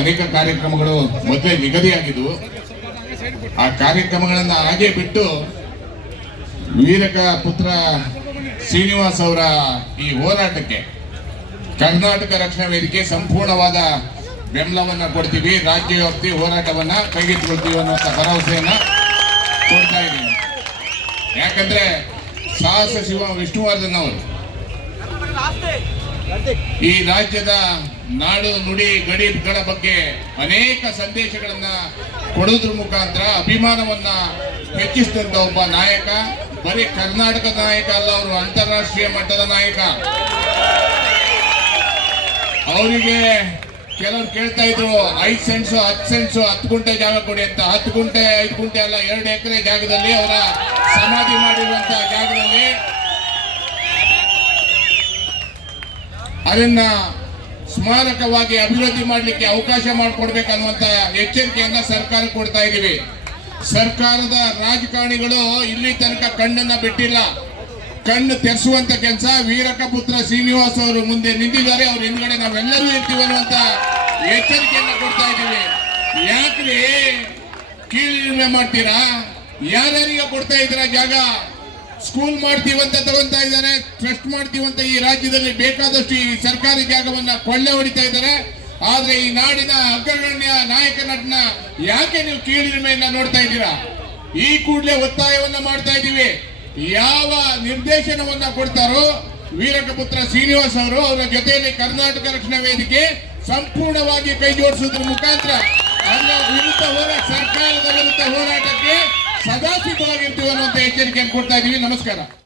ಅನೇಕ ಕಾರ್ಯಕ್ರಮಗಳು ಮೊದಲೇ ನಿಗದಿಯಾಗಿದ್ದವು. ಆ ಕಾರ್ಯಕ್ರಮಗಳನ್ನ ಹಾಗೆ ಬಿಟ್ಟು ವೀರಕ ಪುತ್ರ ಶ್ರೀನಿವಾಸ್ ಅವರ ಈ ಹೋರಾಟಕ್ಕೆ ಕರ್ನಾಟಕ ರಕ್ಷಣಾ ವೇದಿಕೆ ಸಂಪೂರ್ಣವಾದ ಬೆಂಬಲವನ್ನ ಕೊಡ್ತೀವಿ, ರಾಜ್ಯ ವ್ಯಾಪ್ತಿ ಹೋರಾಟವನ್ನ ಕೈಗೆತ್ತಿಕೊಳ್ತೀವಿ ಅನ್ನುವಂಥ ಭರವಸೆಯನ್ನ ಕೊಡ್ತಾ ಇದ್ದೀವಿ. ಯಾಕಂದ್ರೆ ಸಾಹಸ ಶಿವ ವಿಷ್ಣುವರ್ಧನ್ ಅವರು ಈ ರಾಜ್ಯದ ನಾಡು ನುಡಿ ಗಡಿಗಳ ಬಗ್ಗೆ ಅನೇಕ ಸಂದೇಶಗಳನ್ನ ಕೊಡೋದ್ರ ಮುಖಾಂತರ ಅಭಿಮಾನವನ್ನ ಹೆಚ್ಚಿಸಿದಂತ ಒಬ್ಬ ನಾಯಕ. ಬರೀ ಕರ್ನಾಟಕದ ನಾಯಕ ಅಲ್ಲ, ಅವರು ಅಂತಾರಾಷ್ಟ್ರೀಯ ಮಟ್ಟದ ನಾಯಕ. ಅವರಿಗೆ ಕೆಲವರು ಕೇಳ್ತಾ ಇದ್ರು 5 ಸೆಂಟ್ಸ್ 10 ಸೆಂಟ್ಸ್ 10 ಗುಂಟೆ ಜಾಗ ಕೊಡಿ ಅಂತ. 10 ಗುಂಟೆ 5 ಗುಂಟೆ ಅಲ್ಲ, 2 ಎಕರೆ ಜಾಗದಲ್ಲಿ ಅವರ ಸಮಾಧಿ ಮಾಡಿರುವಂತಹ ಜಾಗದಲ್ಲಿ ಅದನ್ನ ಸ್ಮಾರಕವಾಗಿ ಅಭಿವೃದ್ಧಿ ಮಾಡಲಿಕ್ಕೆ ಅವಕಾಶ ಮಾಡಿಕೊಡ್ಬೇಕನ್ನುವಂತ ಎಚ್ಚರಿಕೆಯನ್ನ ಸರ್ಕಾರ ಕೊಡ್ತಾ ಇದೀವಿ. ಸರ್ಕಾರದ ರಾಜಕಾರಣಿಗಳು ಇಲ್ಲಿ ತನಕ ಕಣ್ಣನ್ನ ಬಿಟ್ಟಿಲ್ಲ. ಕಣ್ಣು ತೆರೆಸುವಂತ ಕೆಲಸ ವೀರಕ ಪುತ್ರ ಶ್ರೀನಿವಾಸ್ ಅವರು ಮುಂದೆ ನಿಂತಿದ್ದಾರೆ. ಅವ್ರ ಹಿಂದ್ಗಡೆ ನಾವೆಲ್ಲರೂ ಇರ್ತೀವಿ ಅನ್ನುವಂತ ಎಚ್ಚರಿಕೆಯನ್ನ ಕೊಡ್ತಾ ಇದ್ದೀವಿ. ಯಾಕ್ರಿ ಕೀಳಿಮೆ ಮಾಡ್ತೀರಾ? ಯಾರ್ಯಾರಿಗೆ ಕೊಡ್ತಾ ಇದ್ದೀರಾ ಜಾಗ? ಸ್ಕೂಲ್ ಮಾಡ್ತೀವಂತ ತಗೊಂತಾ ಇದ್ದಾರೆ, ಟ್ರಸ್ಟ್ ಮಾಡ್ತೀವಂತ ಈ ರಾಜ್ಯದಲ್ಲಿ ಬೇಕಾದಷ್ಟು ಈ ಸರ್ಕಾರಿ ಜಾಗವನ್ನ ಕೊಳ್ಳೆ ಹೊಡಿತಾ ಇದ್ದಾರೆ. ಆದ್ರೆ ಈ ನಾಡಿನ ಅಗ್ರಗಣ್ಯ ನಾಯಕ ನಟನ ಯಾಕೆ ನೀವು ಕೀಳಿಮೆಯನ್ನ ನೋಡ್ತಾ ಇದ್ದೀರಾ? ಈ ಕೂಡಲೇ ಒತ್ತಾಯವನ್ನ ಮಾಡ್ತಾ ಇದ್ದೀವಿ. ಯಾವ ನಿರ್ದೇಶನವನ್ನ ಕೊಡ್ತಾರೋ ವೀರಕ ಪುತ್ರ ಶ್ರೀನಿವಾಸ್ ಅವರು, ಅವರ ಜೊತೆಯಲ್ಲಿ ಕರ್ನಾಟಕ ರಕ್ಷಣಾ ವೇದಿಕೆ ಸಂಪೂರ್ಣವಾಗಿ ಕೈ ಜೋಡಿಸುವುದರ ಮುಖಾಂತರ ಅವರ ವಿರುದ್ಧ ಸರ್ಕಾರದ ವಿರುದ್ಧ ಹೋರಾಟಕ್ಕೆ ಸದಾ ಸಿದ್ಧವಾಗಿರ್ತೀವಿ ಅನ್ನುವಂತ ಎಚ್ಚರಿಕೆಯನ್ನು ಕೊಡ್ತಾ ಇದೀವಿ. ನಮಸ್ಕಾರ.